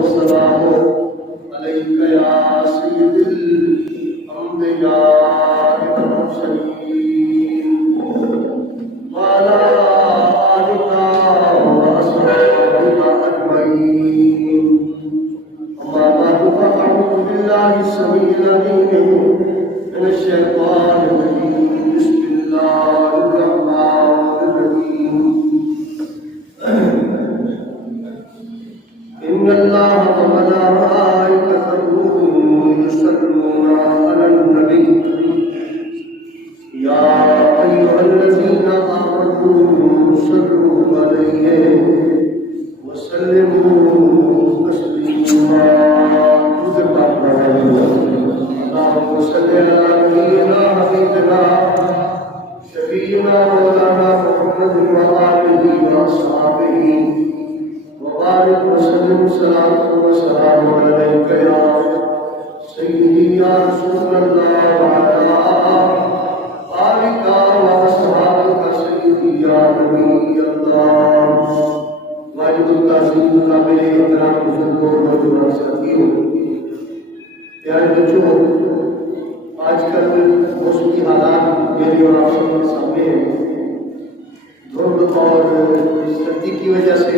والسلام عليك يا سيد الأنبياء والمرسلين وعلى آلك وأصحابك أجمعين. أما بعد فأعوذ بالله السميع العليم من الشيطان الرجيم. بسم الله الرحمن الرحيم. إن الله وملائكته يصلون على النبي يا أيها الذين آمنوا صلوا عليه وسلموا تسليما. اللهم صل على نبينا حبيبنا شفيعنا مولانا محمد وآله وأصحابه وبارك وسلم صلاة وسلام عليك يا سيدي يا رسول الله وعلى آلك وأصحابك سيدي يا نبي الله. واجب التعظیم قابل احترام بزرگوں نوجوان ساتھیوں، پیارے بچوں، آج کل موسمی حالات میرے اور آپ سب کے سامنے ہیں. دھند اور سردی کی وجہ سے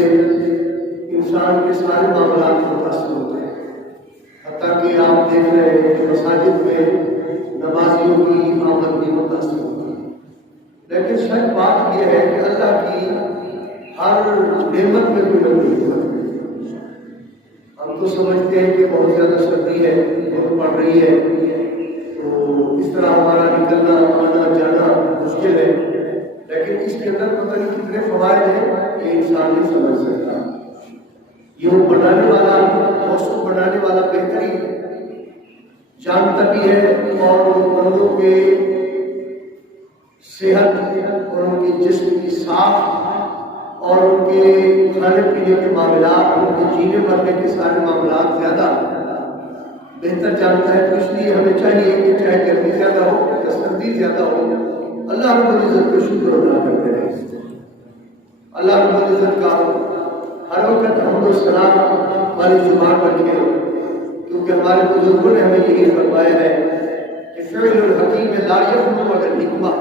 انسان کے سارے معاملات متاثر ہوتے ہیں. حتیٰ کہ آپ دیکھ رہے ہیں کہ مساجد میں نمازیوں کی آمد بھی متاثر ہوتی ہے. لیکن سچ بات یہ ہے کہ اللہ کی ہر نعمت میں کوئی نمی ہوتی ہے. ہم تو سمجھتے ہیں کہ بہت زیادہ سردی ہے، بہت پڑ رہی ہے، تو اس طرح ہمارا نکلنا آنا جانا مشکل ہے. لیکن اس کے اندر پتہ نہیں کتنے فوائد ہیں یہ انسان نہیں سمجھ سکتا. یہ وہ بنانے والا، موسم بنانے والا بہترین جانتا بھی ہے اور بندوں کے صحت اور ان کے جسم کی صاف اور ان کے کھانے پینے کے معاملات، ان کے جینے مرنے کے سارے معاملات زیادہ بہتر جانتا ہے. تو اس لیے ہمیں چاہیے کہ چاہے گرمی زیادہ ہو یا سردی زیادہ ہو، اللہ رب العزت کا شکر ادا کرتے رہیں. اللہ رب العزت کا ہر وقت حمد و ثنا ہماری زبان رکھے، کیونکہ ہمارے بزرگوں نے ہمیں یہی فرمایا ہے کہ فعل الحکیم لا یخلو مگر حکمہ.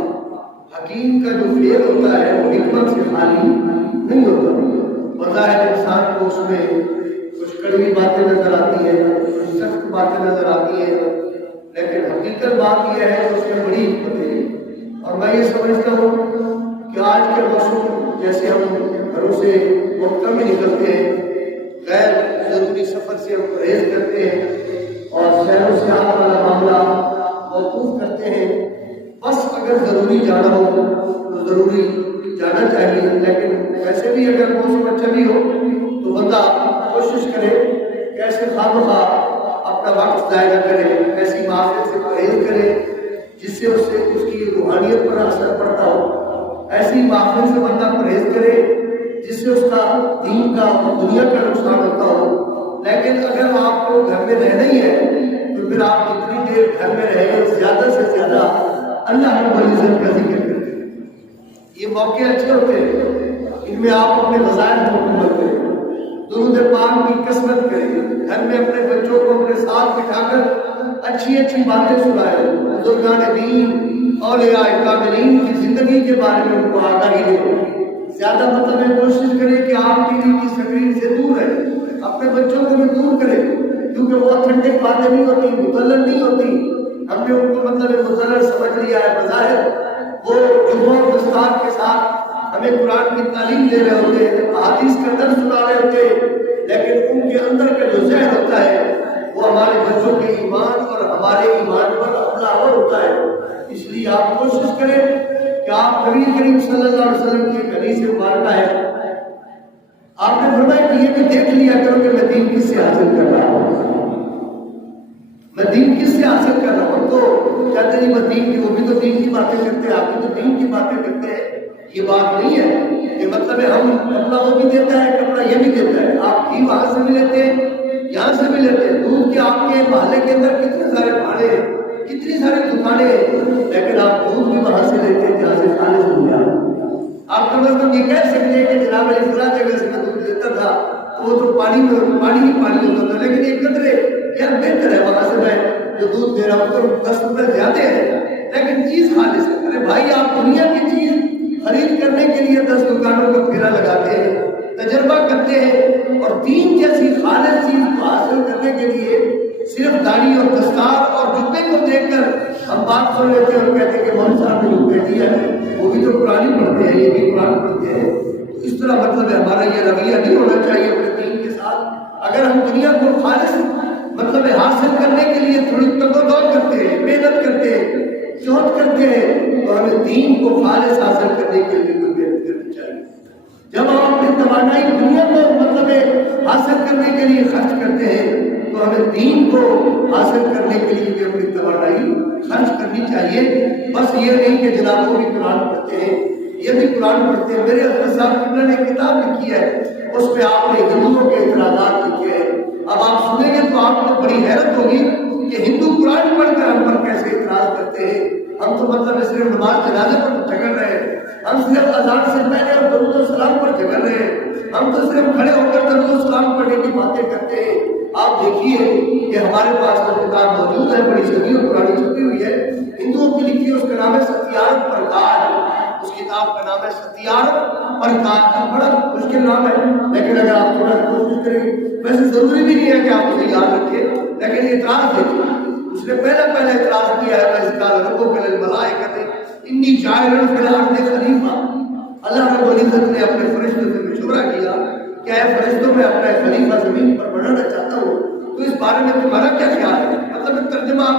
حکیم کا جو فعل ہوتا ہے وہ حکمت سے خالی نہیں ہوتا. بظاہر انسان کو اس میں کچھ کڑوی باتیں نظر آتی ہیں، کچھ سخت باتیں نظر آتی ہیں، لیکن حقیقت بات یہ ہے کہ اس میں بڑی حکمت ہے. اور میں یہ سمجھتا ہوں کہ آج کے موسم جیسے ہم گھروں سے وقت میں نکلتے ہیں، غیر ضروری سفر سے ہم پرہیز کرتے ہیں اور سیر و سیاحت والا معاملہ موقوف کرتے ہیں. بس اگر ضروری جانا ہو تو ضروری جانا چاہیے، لیکن ویسے بھی اگر موسم اچھا بھی ہو تو بندہ کوشش کرے کہ ایسے خامخواہ اپنا وقت ضائع نہ کرے، ایسی معافیت سے پرہیز کرے جس سے اس کی روحانیت پر اثر پڑتا ہو. ایسی معافیت سے بندہ پرہیز کرے جس سے اس کا دین کا اور دنیا کا نقصان ہوتا ہو. لیکن اگر آپ کو گھر میں رہنا ہی ہے تو پھر آپ جتنی دیر گھر میں رہیں زیادہ سے زیادہ اللہ رب العزت کا ذکر کریں. یہ موقع اچھے ہوتے ہیں، ان میں آپ اپنے وظائف کو مکمل کریں، درود پاک کی کثرت کریں، گھر میں اپنے بچوں کو اپنے ساتھ بٹھا کر اچھی اچھی باتیں سنائیں، بزرگان دین اولیاء کاملین کی زندگی کے بارے میں ان کو آگاہی دیں. زیادہ مطلب ہے کوشش کریں کہ آپ ٹی وی کی سکرین سے دور رہیں، اپنے بچوں کو بھی دور کریں، کیونکہ وہ ٹھنڈے باتیں نہیں ہوتی، مدلل نہیں ہوتی. ہم نے ان کو مطلب مدلل سمجھ لیا ہے. بظاہر وہ جمعہ و دستار کے ساتھ ہمیں قرآن کی تعلیم دے رہے ہوتے ہیں، احادیث کا درس سنا رہے ہوتے ہیں، لیکن ان کے اندر کا جو ذہن ہوتا ہے وہ ہمارے بچوں کے ایمان اور ہمارے ایمان پر حملہ آور ہوتا ہے. اس لیے آپ کوشش کریں کہ آپ نبی کریم صلی اللہ علیہ وسلم کی ایک حدیث مبارکہ ہے، آپ نے فرمایا کہ یہ بھی دیکھ لیا کرو کہ میں دین کس سے حاصل کر رہا ہوں، میں دین کس سے حاصل کر رہا ہوں. تو کہتے ہیں بس دین کی، وہ بھی تو دین کی باتیں کرتے ہیں، آپ بھی تو دین کی باتیں کرتے ہیں. یہ بات نہیں ہے کہ مطلب ہے ہم کپڑا وہ بھی دیتا ہے، کپڑا یہ بھی دیتا ہے. آپ بھی وہاں سے بھی لیتے ہیں، یہاں سے بھی لیتے ہیں. دودھ کے آپ کے محلے کے اندر کتنے سارے بھاڑے ہیں، کتنی ساری دکانیں ہیں، لیکن آپ دودھ بھی وہاں سے لیتے ہیں جہاں سے خالص دودھ. آپ کم از کم یہ کہہ سکتے ہیں کہ جناب علی فلاں جگہ سے میں دودھ لیتا تھا تو وہ تو پانی ہی پانی ہوتا تھا، لیکن ایک قطرے یار بہتر ہے، وہاں سے میں جو دودھ دے رہا ہوں تو 10 روپئے زیادہ ہے لیکن چیز خالص ہے۔ ارے بھائی آپ دنیا کی چیز خرید کرنے کے لیے 10 دکانوں کا پھیرا لگاتے ہیں، تجربہ کرتے ہیں، اور دین جیسی خالص چیز کو حاصل کرنے کے لیے صرف داڑھی اور دستار اور جبے کو دیکھ کر ہم بات سن لیتے ہیں اور کہتے ہیں کہ مولوی صاحب نے جو کہہ دیا ہے وہ بھی تو قرآن ہی پڑھتے ہیں، یہ بھی قرآن پڑھتے ہیں۔ اس طرح مطلب ہے ہمارا یہ رویہ نہیں ہونا چاہیے اپنے دین کے ساتھ۔ اگر ہم دنیا کو خالص مطلب حاصل کرنے کے لیے تھوڑی تگ و دو کرتے ہیں، محنت کرتے ہیں، جہد کرتے ہیں، تو ہمیں دین کو خالص حاصل کرنے کے لیے کوئی محنت کرنی چاہیے۔ جب ہم اپنی توانائی دنیا کو مطلب حاصل کرنے کے لیے خرچ کرتے ہیں تو ہمیں دین کو حاصل کرنے کے لیے بھی اپنی توانائی خرچ کرنی چاہیے۔ بس یہ نہیں کہ جناب وہ بھی قرآن پڑھتے ہیں، یہ بھی قرآن پڑھتے ہیں۔ میرے حضرت صاحب قبلہ نے ایک کتاب لکھی ہے، اس پہ آپ نے ہندوؤں کے اعتراضات لکھے ہیں۔ اب آپ سنیں گے تو آپ کو بڑی حیرت ہوگی کہ ہندو قرآن پڑھ کر ہم پر کیسے اعتراض کرتے ہیں۔ ہم تو مطلب صرف نماز جنازے پر جھگڑ رہے ہیں، ہم صرف اذان سے پہلے اور درود و سلام پر جھگڑ رہے ہیں، ہم تو صرف کھڑے ہو کر درود و سلام پڑھنے کی باتیں کرتے ہیں۔ آپ دیکھیے کہ ہمارے پاس تو کتاب موجود ہے، بڑی صدیوں پرانی چھپی ہوئی ہے، ہندوؤں کی لکھی، اس کا نام ہے ستیارتھ پرکاش۔ اس کتاب کا نام ہے ستیارتھ پرکاش، بڑا مشکل نام ہے لیکن اگر آپ تھوڑا کوشش کریں، ویسے ضروری بھی نہیں ہے کہ آپ اسے یاد رکھیں، لیکن اعتراض دیکھیں۔ اس نے پہلا اعتراض کیا ہے، میں اس کا ربوں کے الملائکۃ انی جاعل فی الارض خلیفہ۔ اللہ رب العزت نے اپنے فرشتوں سے مشورہ کیا کہ اے فرشتوں، میں اپنا خلیفہ زمین پر بنانا چاہتا ہوں، تو اس بارے میں تمہارا کیا خیال ہے؟ مطلب ترجمہ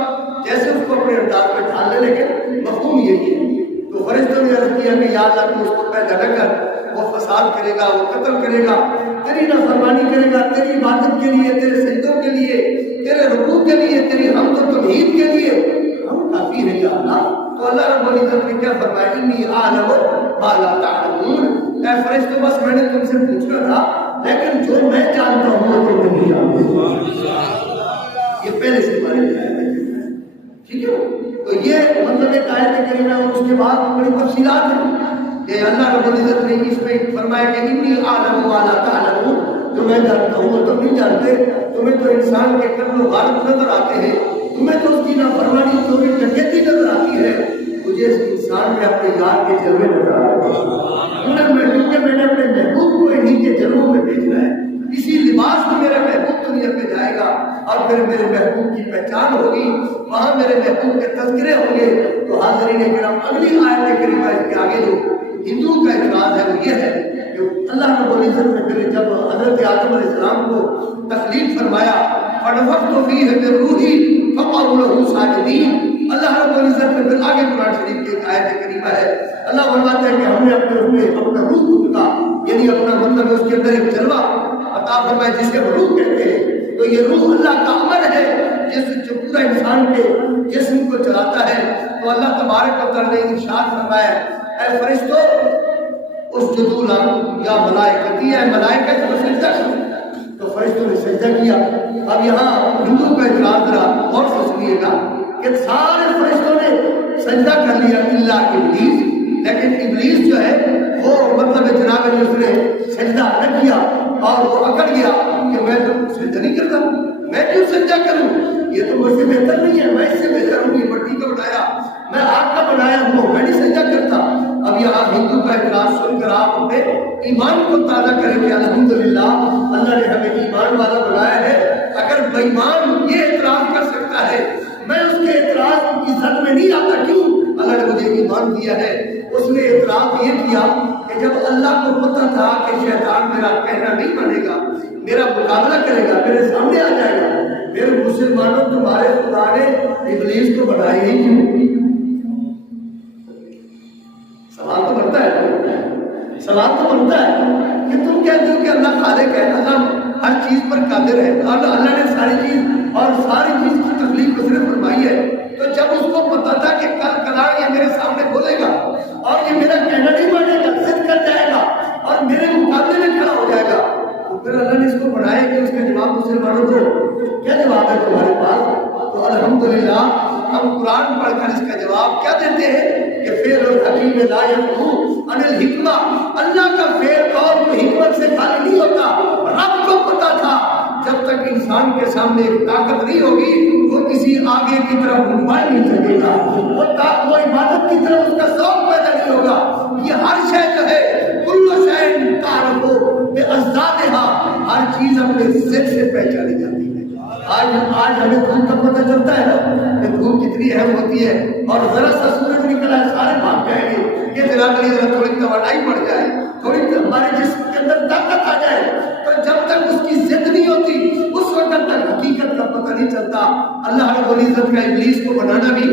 جیسے اس کو اپنے انداز میں ڈال لے، لیکن مفہوم یہی ہے۔ تو فرشتوں نے عرض کیا کہ یا اللہ تو اس کو پیدا نہ کر، وہ فساد کرے گا، وہ قتل کرے گا، تیری نافرمانی کرے گا، تیری عبادت کے لیے، تیرے سجدوں کے لیے، تیرے رکوع کے لیے، تیری حمد و تمہید کے لیے ہم کافی ہیں یا اللہ۔ تو اللہ رب العزت نے کیا فرمایا؟ انی اعلم ما لا تعلمون۔ اے فرشتوں، بس میں نے تم سے پوچھنا تھا، لیکن جو میں جانتا ہوں وہ تم نہیں جانتے۔ یہ پہلے سے بارے میں آیا ہے، ٹھیک ہے؟ تو یہ مطلب ایک آیت کریمہ ہے، اور اس کے بعد بڑی تفصیلات ہیں کہ اللہ رب العزت نے اس میں فرمایا کہ انی اعلم ما لا تعلمون، جو میں جانتا ہوں وہ تم نہیں جانتے۔ تمہیں تو انسان کے قتل و غارت نظر آتے ہیں، تمہیں تو اس کی نافرمانی، چوری ڈکیتی نظر آتی ہے، مجھے اس انسان میں اپنے یار کے جلوے نظر آتے ہیں، کیونکہ میں نے اپنے محبوب کو انہیں کے جلووں میں بھیجنا ہے۔ اسی لباس میں میرا محبوب دنیا میں جائے گا اور پھر میرے محبوب کی پہچان ہوگی، وہاں میرے محبوب کے تذکرے ہوں گے۔ تو حاضرین کرام، اگلی آیت کریمہ اس کے آگے جو ہندوؤں کا اعتراض ہے وہ یہ ہے کہ اللہ رب العزت نے پھر جب حضرت آدم علیہ السلام کو تخلیق فرمایا، فَنَفَخْتُ فِيهِ مِن رُوحِي فَقَعُوا لَهُ سَاجِدِينَ، اللہ رب العزت نے پھر آگے قرآن شریف کی ایک آیت کریمہ ہے، اللہ فرماتا ہے کہ ہم نے اپنے اس میں اپنا روح کو دیا، یعنی اپنا مطلب اس کے اندر ایک جلوہ عطا فرمایا جسے وہ روح کہتے ہیں۔ تو یہ روح اللہ کا امر ہے جو پورا انسان کے جسم کو چلاتا ہے۔ تو اللہ تبارک و تعالیٰ نے ارشاد فرمایا، اے فرشتو اسجدوا لہ یا ملائکتی، اے ملائکہ کو سجدہ کرو۔ تو فرشتوں نے سجدہ کیا۔ اب یہاں ہندو کا اعتراض ذرا غور سے سنیے گا کہ سارے فرشتوں نے سجدہ کر لیا الا ابلیس، لیکن ابلیس جو ہے وہ مطلب جناب نے اس نے سجدہ نہ کیا اور وہ اکڑ گیا کہ میں تو سجدہ نہیں کرتا، میں کیوں سجدہ کروں، یہ تو مجھ سے بہتر نہیں ہے، میں اس سے بہتر ہوں، یہ مٹی کا بنایا، میں آگ کا بنایا ہوں، میں نہیں سجدہ کرتا۔ اب یہاں ہندو کا اعتراض سن کر آپ اپنے ایمان کو تازہ کریں کہ الحمدللہ اللہ نے ہمیں ایمان والا بنایا ہے۔ اگر بے ایمان یہ اعتراض کر سکتا ہے، میں اس کے اعتراض کی زد میں نہیں آتا، کیوں؟ اللہ نے مجھے ایمان دیا ہے۔ اس نے اعتراض یہ کیا کہ جب اللہ کو پتہ تھا کہ شیطان میرا کہنا نہیں مانے گا، میرا مقابلہ کرے گا، میرے سامنے آ جائے گا، میرے مسلمانوں تمہارے خدا نے ابلیس کو بنایا ہی کیوں؟ سوال تو بنتا ہے، سوال تو بنتا ہے کہ تم کہتے ہو کہ اللہ خالق ہے، اللہ ہر چیز پر قادر ہے، اللہ نے ساری چیز اور ساری چیز کی تخلیق اس نے فرمائی ہے۔ تو جب اس کو پتا تھا کہ کل کلاڑ یہ میرے سامنے بولے گا اور یہ میرا کہنا نہیں مانے گا، ضد کر جائے گا اور میرے مقابلے میں کھڑا ہو جائے گا، تو پھر اللہ نے اس کو بنایا کہ اس کا جواب مسلمانوں کو کیا جواب ہے تمہارے پاس؟ تو الحمدللہ ہم قرآن پڑھ کر اس کا جواب کیا دیتے ہیں کہ فعل الحکیم لا یفقهوا عن الحکمہ، اللہ کا فعل اور حکمت سے خالی نہیں ہوتا، رب کو انسان کے سامنے ایک طاقت نہیں ہوگی، وہ کسی آگے کی طرف بڑھ نہیں سکے گا، وہ عبادت کی طرف اس کا شوق پیدا نہیں ہوگا۔ یہ ہر شے جو ہے کل شے تعرف باضدادھا، ہر چیز اپنے ضد سے پہچانی جاتی ہے۔ آج ہمیں دھوپ کا پتہ چلتا ہے نا کہ دھوپ کتنی اہم ہوتی ہے، اور ذرا سا سورج نکلا ہے سارے بھاگ جائیں گے کہ جناب علی ذرا تھوڑی توانائی بڑھ جائے، تھوڑی ہمارے جسم کے اندر طاقت آ جائے، تو جب تک اس کی ضد نہیں ہوتی اس وقت تک حقیقت کا پتہ نہیں چلتا۔ اللہ رب العزت کا ابلیس کو بنانا بھی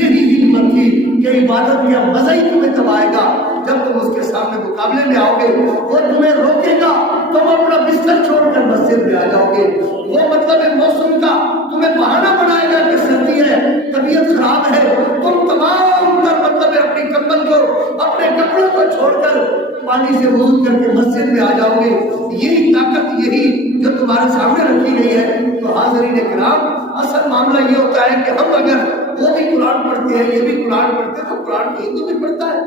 یہی حکمت تھی کہ عبادت کا مزہ ہی تمہیں تب آئے گا جب تم اس کے سامنے مقابلے میں آؤ گے، وہ تمہیں روکے گا، تم اپنا بستر چھوڑ کر مسجد میں آ جاؤ گے۔ وہ مطلب ہے موسم کا تمہیں بہانہ بنائے گا کہ سردی ہے، طبیعت خراب ہے، تم تمام تر مطلب ہے اپنی کمبل کو، اپنے کپڑوں کو چھوڑ کر پانی سے وضو کر کے مسجد میں آ جاؤ گے۔ یہی طاقت، یہی جو تمہارے سامنے رکھی گئی ہے۔ تو حاضرین کرام، اصل معاملہ یہ ہوتا ہے کہ ہم اگر وہ بھی قرآن پڑھتے ہیں، یہ بھی قرآن پڑھتے ہیں، تو قرآن کو ہندو بھی پڑھتا ہے،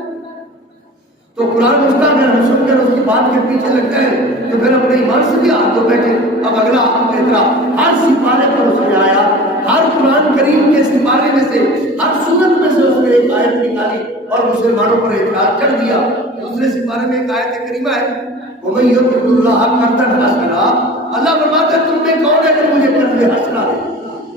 تو قرآن اس کا اگر ہم سن کر اس کی بات کے پیچھے لگ جائے تو پھر اپنے ایمان سے بھی ہاتھ دھو بیٹھے۔ اب اگلا اعتراف ہر سپارے پر اس نے آیا، ہر قرآن کریم کے سپارے میں سے، ہر سورت میں سے اس نے ایک آیت نکالی اور مسلمانوں پر اعتراض کر دیا۔ دوسرے سپارے میں ایک آیت کریمہ ہے، وَمَن يُطِعِ اللَّهَ قَرْضًا حَسَنًا، اللہ فرماتا ہے تم میں کون ہے کہ مجھے قرض حسنہ دے۔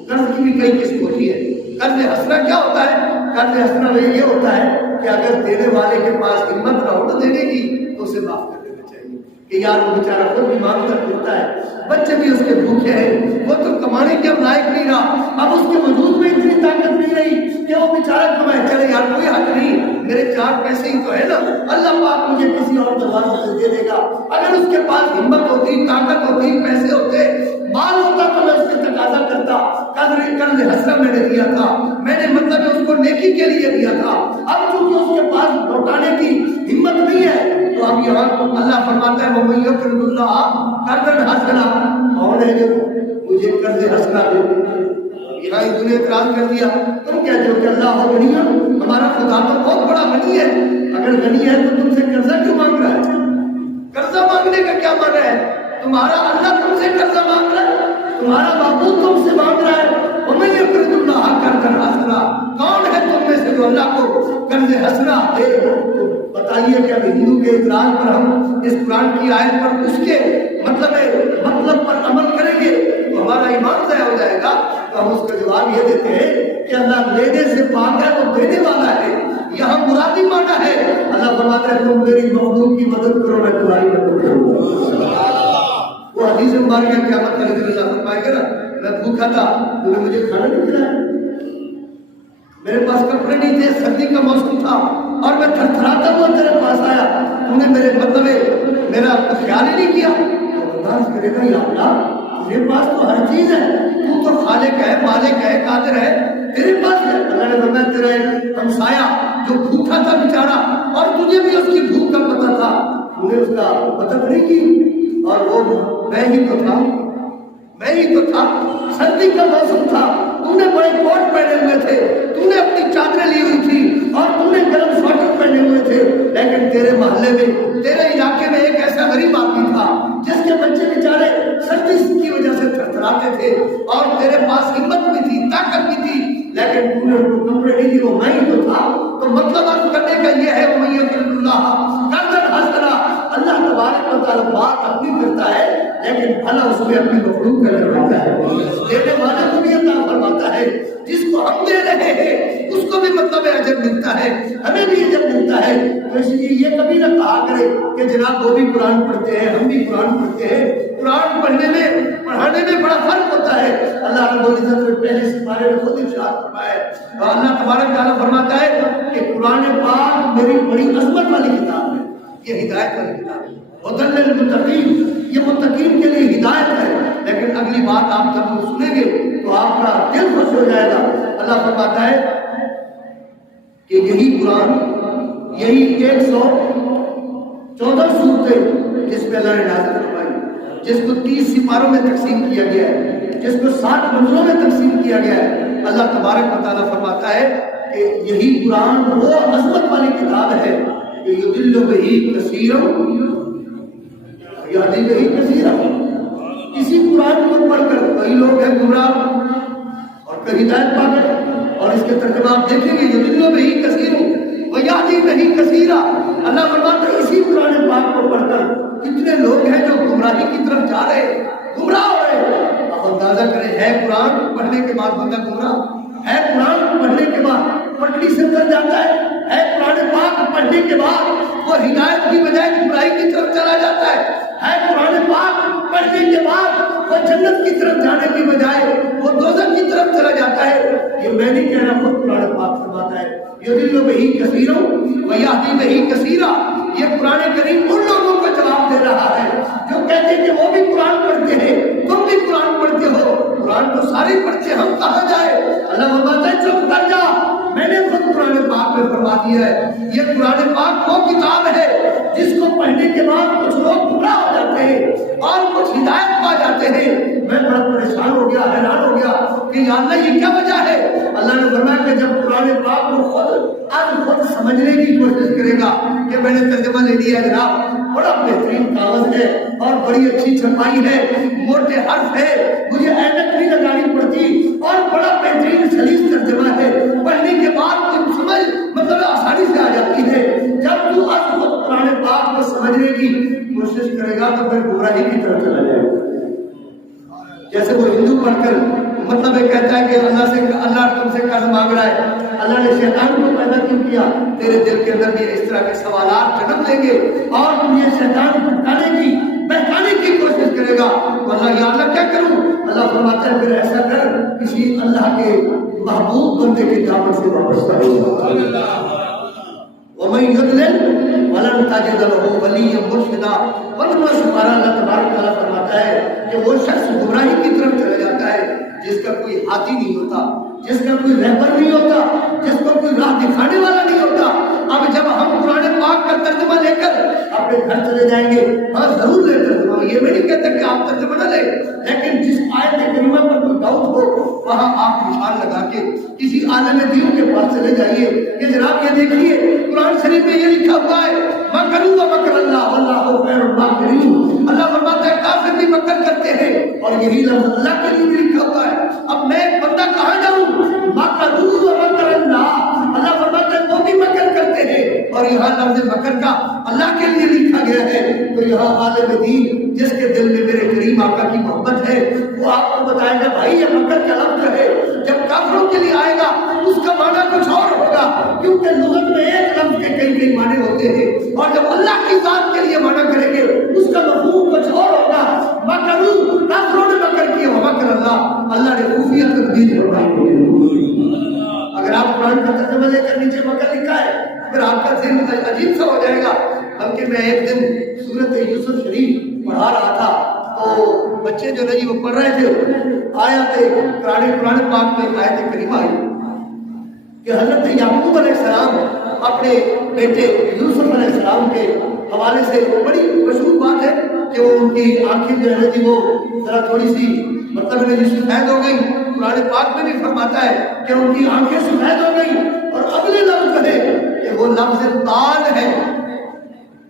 قرض کی بھی کئی قسم ہوتی ہے۔ قرض حسنہ کیا ہوتا ہے؟ قرض حسنہ یہ ہوتا ہے کہ اگر دینے والے کے پاس ہمت نہ ہو تو دینے کی تو اسے معاف کر دینا چاہیے کہ یار وہ بیچارہ خود بھی مانگتا پھرتا ہے، بچے بھی اس کے بھوکے ہیں، وہ تو کمانے کے اب لائق نہیں رہا، اب اس کے وجود میں اتنی طاقت نہیں رہی کہ وہ بیچارہ کمائے، چلے یار کوئی حق نہیں، میرے چار پیسے ہی تو ہے نا، اللہ پاک مجھے کسی اور دروازے سے دے دے گا۔ اگر اس کے پاس ہمت ہوتی، طاقت ہوتی، پیسے ہوتے، مال ہوتا تو میں اس سے تقاضا کرتا، قرض حسنہ میں نے دیا تھا، میں نے مطلب اس کو نیکی کے لیے دیا تھا۔ اب چونکہ اس کے پاس لوٹانے کی ہمت نہیں ہے تو اب یہاں اللہ فرماتا ہے وَمَن يُقْرِضِ اللَّهَ قَرْضًا حَسَنًا، کون ہے جو مجھے قرض حسنہ دے؟ یہاں انہوں نے اعتراض کر دیا، تم کہتے ہو کہ اللہ ہو غنی، ہمارا خدا تو بہت بڑا غنی ہے، اگر غنی ہے تو تم سے قرضہ کیوں مانگ رہا ہے؟ قرضہ مانگنے کا کیا معنی ہے؟ تمہارا اللہ تم سے قرضہ مانگ رہا ہے، تمہارا معبود تم سے مانگ رہا ہے۔ وَمَن يُقْرِضِ اللَّهَ قَرْضًا حَسَنًا، کون ہے تم میں سے جو اللہ کو قرض حسنہ دے؟ تو بتائیے کہ اب ہندو کے اعتراض پر ہم اس قرآن کی آیت پر اس کے مطلب پر عمل کریں گے تو ہمارا ایمان ضائع ہو جائے گا۔ تو ہم اس کا جواب یہ دیتے ہیں کہ اللہ لینے سے پاک ہے، وہ دینے والا ہے، یہاں مرادی معنی ہے۔ اللہ فرماتا ہے تم میری مخلوق کی مدد کرو میں تمہاری مدد کروں گا۔ وہ حدیث مبارکہ قیامت کا دن اللہ فرمائے گا نا، میں بھوکا تھا تو نے مجھے کھانا نہیں کھلایا، میرے پاس کپڑے نہیں تھے، سردی کا موسم تھا اور میں تھرتھراتا ہوا تیرے پاس آیا، تو نے میرے میرا خیال ہی نہیں کیا۔ تو اللہ کرے گا یا اللہ میرے پاس تو ہر چیز ہے، تو تو خالق ہے، مالک ہے، قادر ہے، تیرے پاس ہے۔ اللہ نے فرمایا تیرا ایک ہمسایا جو بھوکا تھا بیچارہ اور تجھے بھی اس کی بھوک کا پتہ تھا، تو نے اس کا مدد نہیں کی، اور وہ میں ہی تو تھا، سردی کا موسم تھا، تو نے بڑے کوٹ پہنے ہوئے تھے، تو نے اپنی چادریں لی ہوئی تھی اور تو نے گرم سویٹر پہنے ہوئے تھے، لیکن تیرے محلے میں، تیرے علاقے میں ایک ایسا غریب آدمی تھا جس کے بچے بیچارے سردی کی وجہ سے تھرتھراتے تھے اور تیرے پاس ہمت بھی تھی، طاقت بھی تھی، لیکن تو نے ان کو کپڑے نہیں دیے، وہ میں ہی تو تھا۔ تو مطلب عرض کرنے کا یہ ہے وَمَن يُقْرِضِ اللَّهَ قَرْضًا حَسَنًا، اللہ تبارک و تعالیٰ بات اپنی کرتا ہے لیکن بھلا اس میں اپنی مخلوق کا کرواتا ہے، دینے والے کو بھی عطا فرماتا ہے، جس کو ہم دے رہے ہیں اس کو بھی مطلب اجر ملتا ہے، ہمیں بھی اجر ملتا ہے۔ تو اس لیے یہ کبھی نہ کہا کرے کہ جناب وہ بھی قرآن پڑھتے ہیں ہم بھی قرآن پڑھتے ہیں، قرآن پڑھانے میں بڑا فرق ہوتا ہے۔ اللہ رب العزت نے پہلے سپارے میں خود ارشاد فرمایا ہے، اور اللہ تبارک تعالیٰ فرماتا ہے کہ قرآن پاک میری بڑی عظمت والی کتاب ہے، یہ ہدایت والی کتاب ہے، ہدی للمتقین، یہ متقین کے لیے ہدایت ہے۔ لیکن اگلی بات آپ جب سنیں گے تو آپ کا دل خوش ہو جائے گا۔ اللہ فرماتا ہے کہ یہی قرآن، یہی 114 سورتیں جس پہ اللہ نے نازل فرمائی، جس کو 30 سپاروں میں تقسیم کیا گیا ہے، جس کو 60 منزلوں میں تقسیم کیا گیا ہے، اللہ تبارک و تعالیٰ فرماتا ہے کہ یہی قرآن وہ عظمت والی کتاب ہے کہ یضل بہ کثیرا یہدی بہ کثیرا۔ اسی قرآن کو پڑھ کر کئی لوگ ہیں گمراہ اور کئی ہدایت پا گئے، اور اس کے ترجمہ آپ دیکھیں گے یضل بہ کثیر ویہدی بہ کثیرا۔ اللہ فرماتا ہے اسی قرآن پاک کو پڑھ کر کتنے لوگ ہیں جو گمراہی کی طرف جا رہے ہیں، گمراہ ہو رہے ہیں۔ اب اندازہ کریں، ہے قرآن پڑھنے کے بعد بندہ گمراہ؟ ہے قرآن پڑھنے کے بعد پٹڑی سے اتر جاتا ہے قرآن پاک پڑھنے کے بعد وہ ہدایت کی بجائے گمراہی کی طرف چلا جاتا ہے قرآن پاک پڑھنے کے بعد وہ جنت کی طرف جانے کی بجائے وہ دوزخ کی طرف چلا جاتا ہے۔ یہ میں نہیں کہہ رہا، خود قرآن پاک فرماتا ہے یضل بہ کثیرا ویہدی بہ کثیرا۔ یہ قرآن کریم ان لوگوں کو جواب دے رہا ہے جو کہتے ہیں کہ وہ بھی قرآن پڑھتے ہیں، تم بھی قرآن پڑھتے ہو، قرآن تو سارے پڑھتے ہیں، ہم کہاں جائے؟ اللہ فرماتا ہے چپ کر جا، میں نے خود قرآن پاک میں فرما دیا ہے یہ قرآن پاک وہ کتاب ہے جس کو پڑھنے کے بعد کچھ لوگ گمراہ ہو جاتے ہیں اور کچھ ہدایت پا جاتے ہیں۔ میں بڑا پریشان ہو گیا، حیران ہو گیا کہ یا اللہ یہ کیا وجہ ہے؟ اللہ نے فرمایا کہ جب قرآن پاک کو خود سمجھنے کی کوشش کرے گا کہ میں نے ترجمہ لے لیا ہے جناب، بڑا بہترین کاغذ ہے اور بڑی اچھی چھپائی ہے، موٹے حرف ہے، مجھے اینک نہیں لگانی پڑتی اور بڑا بہترین سلیس ترجمہ ہے، پڑھنے کے بعد تم سمجھ مطلب آسانی سے آ جاتی ہے۔ جب تو اب خود قرآن پاک کو سمجھنے کی کوشش کرے گا تو پھر گمراہی کی طرف چلا جائے گا۔ جیسے وہ ہندو پڑھ کر مطلب یہ کہتا ہے کہ اللہ تم سے قرض مانگ رہا ہے، اللہ نے شیطان کو پیدا کیوں کیا؟ تیرے دل کے اندر بھی اس طرح کے سوالات جنم لیں گے اور تم یہ شیطان کو بہکانے کی کوشش کرے گا تو اللہ یا اللہ کیا کروں؟ اللہ فرماتا ہے پھر ایسا کر کسی اللہ کے محبوب بندے کی دعوت سے واپس کرو۔ وَمَن يُضْلِلْ وَلَن تَجِدَ لَهُ وَلِيًّا مُرْشِدًا۔ پندرہواں سپارہ اللہ تبارک تعالیٰ فرماتا ہے کہ وہ شخص گمراہی کی طرف چلا جاتا ہے جس کا کوئی ہاتھی نہیں ہوتا، جس کا کوئی رہبر نہیں ہوتا، جس کو کوئی راہ دکھانے والا نہیں ہوتا۔ اب جب ہم قرآن پاک کا ترجمہ لے کر اپنے گھر چلے جائیں گے، ہاں ضرور لے ترجمہ، یہ میں نہیں کہتا کہ آپ ترجمہ نہ لیں، لیکن جس آیت کریمہ پر کوئی ڈاؤٹ ہو وہاں آپ نشان لگا کے کسی عالم دین کے پاس چلے جائیے کہ جناب یہ دیکھیے قرآن شریف میں یہ لکھا ہوا ہے مکروا ومکر اللہ واللہ خیر الماکرین۔ اللہ فرماتا ہے کافر بھی مکر کرتے ہیں اور یہی لفظ اللہ کے لیے بھی لکھا ہوا ہے۔ اب میں ایک بندہ کہاں جاؤں؟ مکروا ومکر اللہ، اللہ فرماتا ہے وہ بھی مکر کرتے ہیں اور یہاں لفظ مکر کا اللہ کے لیے لکھا گیا ہے۔ تو یہاں عالم دین جس کے دل میں میرے کریم آقا کی محبت ہے وہ آپ کو بتائے گا بھائی یہ مکر کا لفظ ہے جب کافروں کے لیے آئے گا اس کا معنی کچھ اور ہوگا، کیونکہ لغت میں ایک لفظ کے کئی معنی ہوتے ہیں اور جب اللہ کی ذات کے لیے معنی کریں گے اس کا مفہوم کچھ اور ہوگا۔ مکروا، کافروں نے مکر کیا، ومکر اللہ، اللہ نے خفیہ تدبیر فرمائی۔ اگر آپ قرآن کا ترجمہ لے کر نیچے مکر لکھا ہے پھر آپ کا ذہن عجیب سا ہو جائے گا۔ بلکہ میں ایک دن سورۃ یوسف شریف پڑھا رہا تھا تو بچے جو نہیں وہ پڑھ رہے تھے، آیت قرآن پاک میں آیت کریمہ آئی کہ حضرت یعقوب علیہ السلام اپنے بیٹے یوسف علیہ السلام کے حوالے سے بڑی مشہور بات ہے کہ وہ ان کی آنکھیں جو ہے وہ ذرا تھوڑی سی مطلب سفید ہو گئی۔ قرآن پاک میں بھی فرماتا ہے کہ ان کی آنکھیں سفید ہو گئی اور اگلے لفظ ہے کہ وہ لفظ طال ہے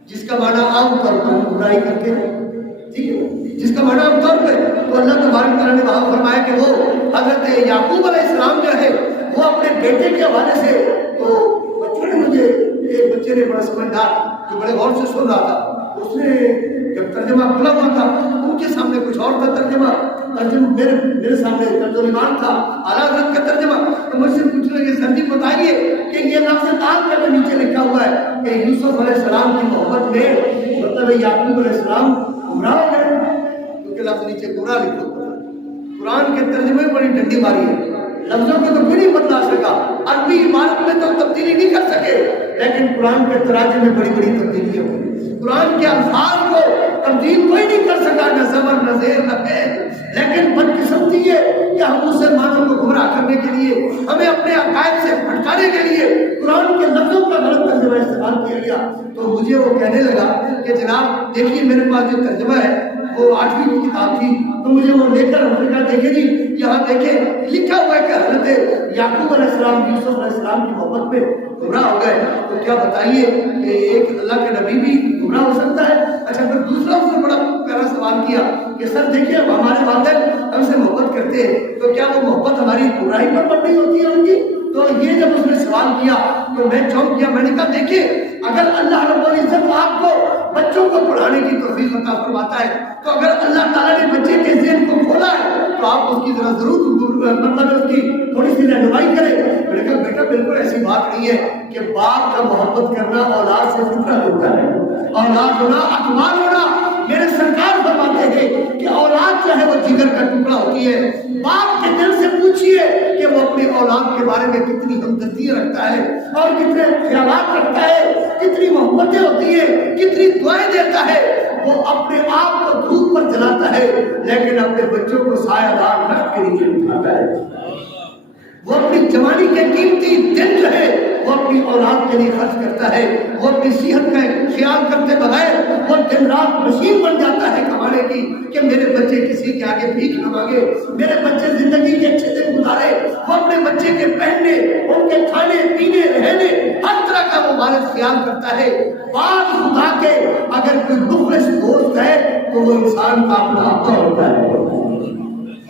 جس کا معنی عام طور پر برائی کرتے ہیں، ٹھیک ہے، جس کا معنی عام طور پہ تو اللہ تبارک تعالیٰ نے وہاں فرمایا کہ وہ حضرت یعقوب علیہ السلام جو ہے وہ اپنے بیٹے کے حوالے سے تو بچوں نے مجھے ایک بچے نے بڑا سمجھدار جو بڑے غور سے سن رہا تھا اس نے جب ترجمہ کھلا ہوا تھا ان کے سامنے کچھ اور کا ترجمہ میرے سامنے ترجمان تھا اعلیٰ حضرت کا ترجمہ، تو مجھ سے پوچھ لگے سر جی بتائیے کہ یہ لفظ طال کا نیچے لکھا ہوا ہے کہ یوسف علیہ السلام کی محبت میں مطلب یعقوب علیہ السلام گمراہ ہو گئے، کیونکہ لفظ نیچے گمراہ لکھا ہوا ہے۔ قرآن کے ترجمے میں بڑی ڈنڈی ماری ہے، لفظوں کو تو کوئی نہیں بدلا سکا، عربی عبارت میں تو تبدیلی نہیں کر سکے، لیکن قرآن کے تراجم میں بڑی بڑی تبدیلیاں ہوئی۔ قرآن کے الفاظ کو تبدیل کوئی نہیں کر سکا، نہ زبر نہ زیر نہ پیر، لیکن بدقسمتی ہے کہ ہم مسلمانوں کو گمراہ کرنے کے لیے، ہمیں اپنے عقائد سے بھٹکانے کے لیے قرآن کے لفظوں کا غلط ترجمہ استعمال کیا گیا۔ تو مجھے وہ کہنے لگا کہ جناب دیکھیے میرے پاس جو ترجمہ ہے وہ 8ویں کی کتاب تھی، تو مجھے وہ لے کر ہم نے کہا دیکھیں جی یہاں دیکھیں لکھا ہوا ہے کہ حضرت یعقوب علیہ السلام یوسف علیہ السلام کی محبت میں گمراہ ہو گئے، تو کیا بتائیے کہ ایک اللہ کے نبی بھی گمراہ ہو سکتا ہے؟ اچھا پھر دوسرا اس نے بڑا پیارا سوال کیا کہ سر دیکھیے ہمارے والدین ہم سے محبت محبت کرتے تو کیا وہ محبت ہماری برائی پر مبنی ہوتی ہے ان کی؟ تو یہ جب اس نے سوال کیا تو میں چونک گیا. میں نے کہا دیکھیے اگر اللہ رب العزت آپ کو بچوں کو پڑھانے کی توفیق عطا فرماتا ہے تو اگر اللہ تعالیٰ نے بچے کے ذہن کو کھولا ہے تو آپ اس کی ذرا ضرور مطلب اس کی تھوڑی سی رہنمائی کریں. میں نے کہا بیٹا بالکل ایسی بات نہیں ہے کہ باپ کا محبت کرنا اولاد سے فطرت ہوتا ہے. اولاد ہونا اکمال ہونا میرے سرکار فرماتے ہیں کہ اولاد جو ہے وہ جگر کا ٹکڑا ہوتی ہے. باپ کے دل سے پوچھئے کہ وہ اپنی اولاد کے بارے میں کتنی ہمدردی رکھتا ہے اور کتنے خیالات رکھتا ہے, کتنی محبتیں ہوتی ہیں, کتنی دعائیں دیتا ہے. وہ اپنے آپ کو دھوپ پر جلاتا ہے لیکن اپنے بچوں کو سایہ دار درخت کے نیچے اٹھاتا ہے. وہ اپنی جوانی کے قیمتی دن جو ہے وہ اپنی اولاد کے لیے خرچ کرتا ہے. وہ اپنی صحت کا خیال کرتے بغیر وہ دن رات مشین بن جاتا ہے کمانے کی کہ میرے بچے کسی کے آگے بھیک نہ مانگے, میرے بچے زندگی کے اچھے دن گزارے. وہ اپنے بچے کے پہننے, ان کے کھانے پینے رہنے ہر طرح کا وہ مالک خیال کرتا ہے. بات خدا کے اگر کوئی مخلص دوست ہے تو وہ انسان کا اپنا آقا ہوتا ہے.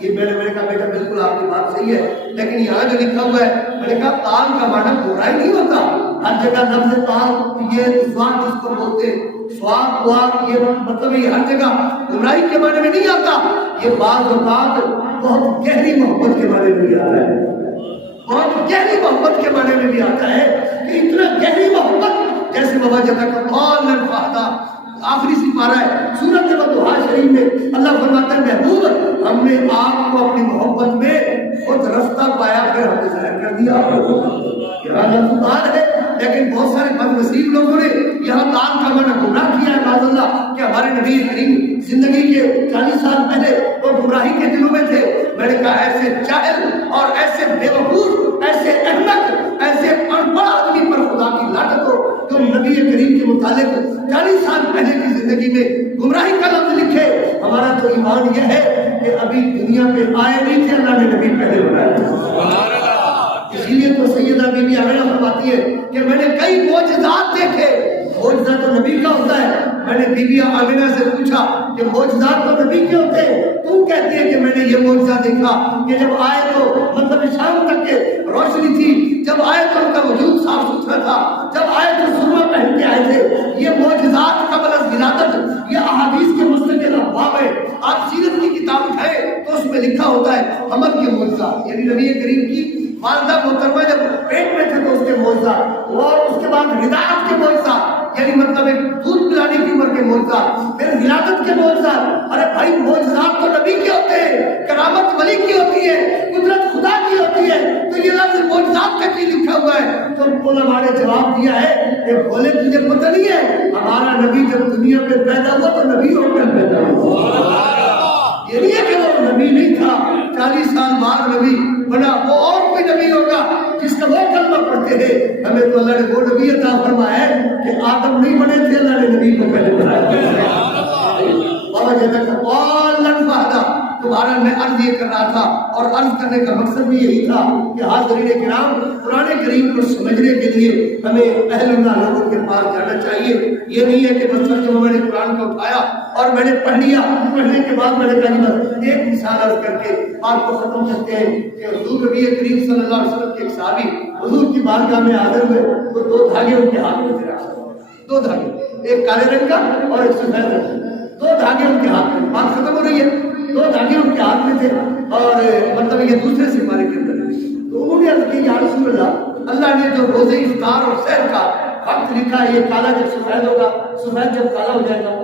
یہ میں نے کہا بیٹا بالکل آپ کی بات صحیح ہے لیکن یہاں جو لکھا ہوا ہے میں نے کہا تال کا معنی برائی نہیں ہوتا. ہر جگہ لفظ تال یہ سواد جس کو بولتے سواد واد یہ مطلب یہ ہر جگہ برائی کے معنی میں نہیں آتا. یہ بعض اوقات بہت گہری محبت کے معنی میں بھی آتا ہے, بہت گہری محبت کے معنی میں بھی آتا ہے کہ اتنا گہری محبت جیسے بابا جتا کا قول فاہدہ آخری سی پارہ ہے سورۃ الضحیٰ شریف میں اللہ فرماتا ہے محبوب ہم نے آپ کو اپنی محبت میں خود رفتہ پایا پھر ہم نے ظاہر کر دیا. یہاں لفظ دان ہے لیکن بہت سارے بد نصیب لوگوں نے یہاں دان کا معنی گمراہ کیا ہے معاذ اللہ کہ ہمارے نبی کریم زندگی کے 40 سال پہلے وہ گمراہی کے دلوں میں تھے. میں نے کہا ایسے جاہل اور ایسے بے وقوف, ایسے احمق, ایسے ان پڑھ آدمی پر خدا کی لعنت ہو جو نبی کریم کے متعلق 40 سال پہلے کی زندگی میں گمراہی کا لفظ لکھے. ہمارا تو ایمان یہ ہے کہ ابھی دنیا پہ آئے نہیں تھے, اللہ نے نبی پہلے بنایا. اسی لیے تو سیدہ بی بی آمنہ فرماتی ہے کہ میں نے کئی معجزات دیکھے. معجزہ تو نبی کا ہوتا ہے. میں نے بی بی آمنہ سے پوچھا کہ معجزات تو نبی کے ہوتے ہیں, تو کہتی ہے کہ میں نے یہ معجزہ دیکھا کہ جب آئے تو مطلب شام تک کے روشنی تھی, جب آئے تو ان کا وجود صاف ستھرا تھا, جب آئے تو سرما پہن کے آئے تھے. یہ معجزات قبل از ولادت یہ احادیث کے مستقل ابواب ہے. آپ سیرت کی کتاب اٹھائیں تو اس میں لکھا ہوتا ہے حمل کے معجزہ, یعنی نبی کریم کی والدہ محترمہ جب پیٹ میں تھے تو اس کے معجزہ, اور اس کے بعد رداعت کے معجزہ یعنی مطلب ایک دودھ پلانے کی عمر کے معجزہ, پھر ولادت کے معجزہ. ارے بھائی معجزات تو نبی کے ہوتے ہیں, کرامت ولی کی ہوتی ہے, قدرت خدا کی ہوتی ہے, تو یہ لفظ معجزات کا کی لکھا ہوا ہے؟ تو علماء نے جواب دیا ہے کہ بولے تجھے پتہ نہیں ہے ہمارا نبی جب دنیا میں پیدا ہوا تو نبی ہو کر پیدا ہوا. یہ نہیں ہے کہ وہ نبی نہیں تھا, 40 سال بعد نبی بنا, وہ اور کوئی نبی ہوگا جس کا وہ کلمہ پڑھتے ہیں. ہمیں تو اللہ نے وہ نبی عطا فرمایا ہے کہ آدم نہیں بنے تھے, اللہ نے نبی کو پہلے بنایا. بابا جیسا کہ قولن فہدا, تمہارا میں عرض یہ کر رہا تھا اور عرض کرنے کا مقصد بھی یہی تھا کہ حاضرین کرام قرآن کریم کو سمجھنے کے لیے ہمیں اہل اللہ لوگوں کے پاس جانا چاہیے. یہ نہیں ہے کہ بس ترجمہ میں نے قرآن کو اٹھایا اور میں نے پڑھ لیا, پڑھنے کے بعد میں نے کہا بس ایک مثال عرض کر کے بات کو ختم کرتے ہیں کہ حضور نبی کریم صلی اللہ علیہ وسلم کے ایک صحابی حضور کی بارگاہ میں حاضر ہوئے, وہ 2 دھاگے ان کے ہاتھ میں تھے. 2 دھاگے, ایک کالے رنگ کا اور ایک سفید رنگ کا, 2 دھاگے ان کے ہاتھ میں. بات ختم ہو رہی ہے. 2 دھاگے ان کے ہاتھ میں تھے اور مطلب یہ دوسرے سپارے کے اندر. تو انہوں نے عرض کی یا رسول اللہ, اللہ نے جو روزے افطار اور سحر کا وقت لکھا ہے, یہ کالا جب سفید ہوگا, سفید جب کالا ہو جائے گا,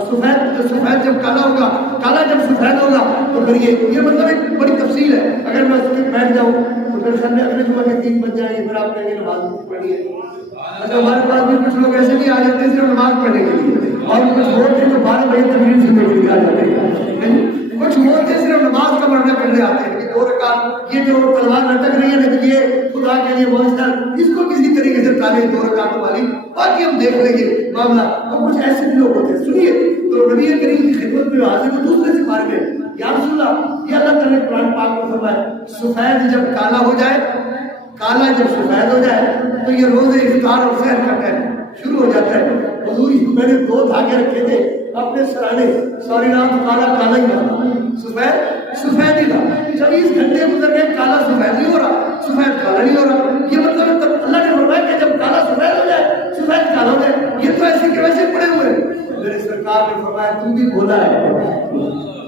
سفید جب کالا ہوگا, کالا جب سفید ہوگا تو پھر یہ مطلب ایک بڑی تفصیل ہے. اگر میں اس میں بیٹھ جاؤں تو پھر سامنے اگلے جمعہ کے 3 بج جائیں گے, پھر آپ کہیں گے نماز پڑھی ہے. اچھا ہمارے پاس بھی کچھ لوگ ایسے بھی آ جاتے ہیں صرف نماز پڑھنے کے لیے, اور کچھ ہوتے ہیں تو 12 بجے تقریر سننے کے لیے آ جاتے ہیں. کچھ ہوتے ہیں صرف نماز کا مرنا کرنے آتے ہیں کہ 2 رکعت یہ جو تلوار لٹک رہی ہے لیکن یہ خدا کے لیے معجزہ, اس کو کسی طریقے سے ٹالے 2 رکعت والی, باقی ہم دیکھ لیں گے معاملہ. اور کچھ ایسے بھی لوگ ہوتے ہیں. سنیے تو نبی کریم کی خدمت میں حاضر تو دوسرے سے بارے میں یا رسول اللہ, یہ اللہ تعالیٰ نے قرآن پاک میں فرمایا سفید جب کالا ہو جائے, کالا جب سفید ہو جائے تو یہ روزے افطار اور سحر کا ٹائم شروع ہو جاتا ہے. حضور میں نے 2 دھاگے رکھے تھے اپنے سرانے، سوری رات کالا کالا ہی رہا، سفید ہی رہا، 24 گھنٹے گزر گئے، کالا سفید نہیں ہو رہا، سفید کالا نہیں ہو رہا۔ یہ مطلب ہے تب اللہ نے فرمایا کہ جب کالا سفید ہو جائے، سفید کالا ہو جائے، یہ تو ایسے کے ویسے پڑے ہوئے۔ میرے سرکار نے فرمایا تم بھی بولا ہے،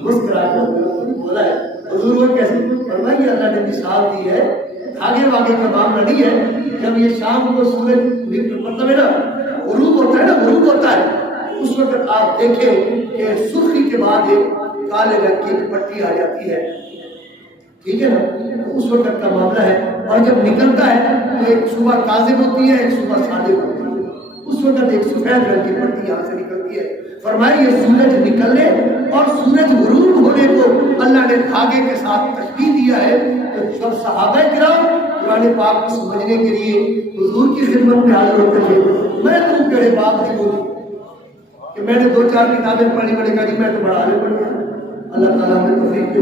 مسکرا کر بولا ہے۔ حضور وہ کیسے فرمایا کہ اللہ نے مثال دی ہے، دھاگے واگے کا معاملہ نہیں ہے۔ جب یہ شام کو سورج مطلب ہے نا غروب ہوتا ہے نا، غروب ہوتا ہے، اس وقت آپ دیکھیں کہ سرخی کے بعد ایک کالے رنگ کی ایک پٹی آ جاتی ہے، ٹھیک ہے نا، تو اس وقت کا معاملہ ہے۔ اور جب نکلتا ہے تو ایک صبح کاذب ہوتی ہے، ایک صبح صادق ہوتی ہے، اس وقت ایک سفید رنگ کی پٹی یہاں سے نکلتی ہے۔ فرمایا یہ سورج نکلنے اور سورج غروب ہونے کو اللہ نے دھاگے کے ساتھ تشبیہ دیا ہے۔ تو جب صحابہ کرام قرآن پاک کو سمجھنے کے لیے حضور کی خدمت میں حاضر ہوتے تھے، میں تم کہے بات نہیں بولی کہ میں نے 2-4 کتابیں پڑھی، میں نے کہا جی میں تو بڑا عالم بن گیا۔ اللہ تعالیٰ نے توفیق دی۔